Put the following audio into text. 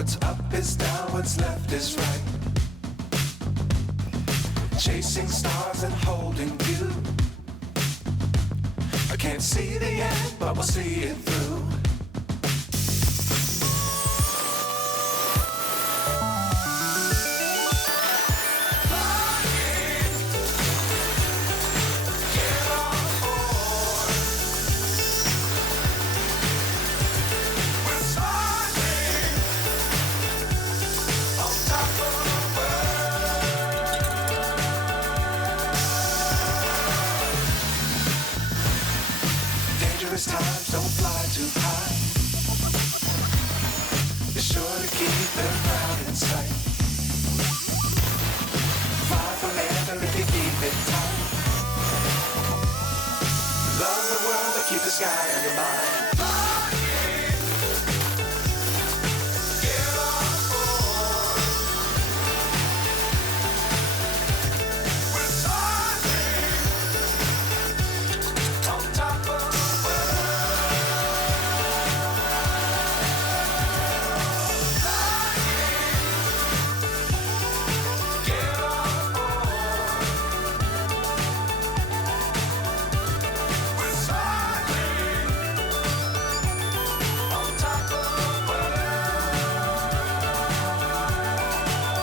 What's up is down, what's left is right. Chasing stars and holding you. I can't see the end, but we'll see it through. Times don't fly too high. Be sure to keep the ground in sight. Fly forever if you keep it tight. Love the world but keep the sky